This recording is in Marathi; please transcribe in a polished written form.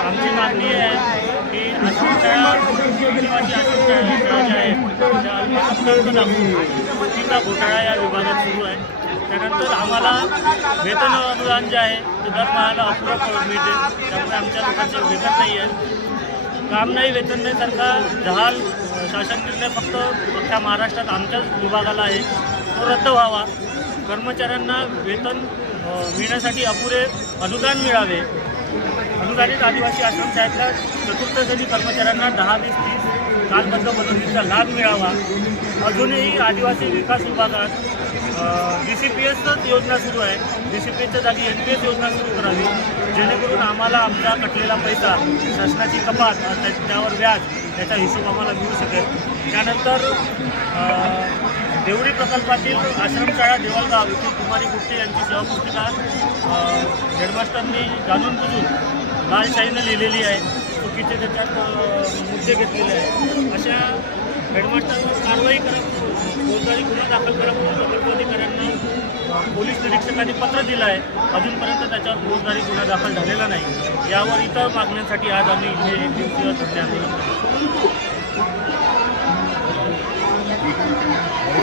आमची मागणी आहे की आश्रमशाळा आदिवासी आश्रमशाळा ज्या आहेत त्या अल्पसंख्याक घोटाळा या विभागात सुरू आहे। त्यानंतर आम्हाला वेतन अनुदान जे आहे ते दरमहाला अपुरं मिळते, त्यामुळे आमच्या लोकांचे वेतन नाही आहे, काम नाही, वेतन नाही सारखा जहाल शासन निर्णय फक्त अख्ख्या महाराष्ट्रात आमच्याच विभागाला आहे, तो रद्द व्हावा। कर्मचाऱ्यांना वेतन मिळण्यासाठी अपुरे अनुदान मिळावे। अनुदानित आदिवासी आश्रमशाळेतल्या चतुर्थ श्रेणी कर्मचाऱ्यांना 10, 20, 30 कालबद्ध पद्धतीचा लाभ मिळावा। अजूनही आदिवासी विकास विभागात DCPSच योजना सुरू आहे, DCPSच्या जागी NPS योजना सुरू करावी, जेणेकरून आम्हाला आमचा कटलेला पैसा, शासनाची कपात, त्यावर व्याज याचा हिशोब आम्हाला मिळू शकेल। त्यानंतर देवडी प्रकल्पातील आश्रमशाळा देवळगाव येथील कुमारी गुट्टे यांची सहपुस्तिका हेडमास्टरनी जाणून बुजून लालशाहीनं लिहिलेली आहे, चुकीचे त्याच्यात मुद्दे घेतलेले आहेत। अशा हेडमास्टरवर कारवाई करा, फौजदारी गुन्हा दाखल करा म्हणून प्रकल्प अधिकाऱ्यांना पोलीस निरीक्षकांनी पत्र दिलं आहे, अजूनपर्यंत त्याच्यावर फौजदारी गुन्हा दाखल झालेला नाही। यावर इतर मागण्यांसाठी आज आम्ही इथे एक दिवसीय धरणे आंदोलन करतो।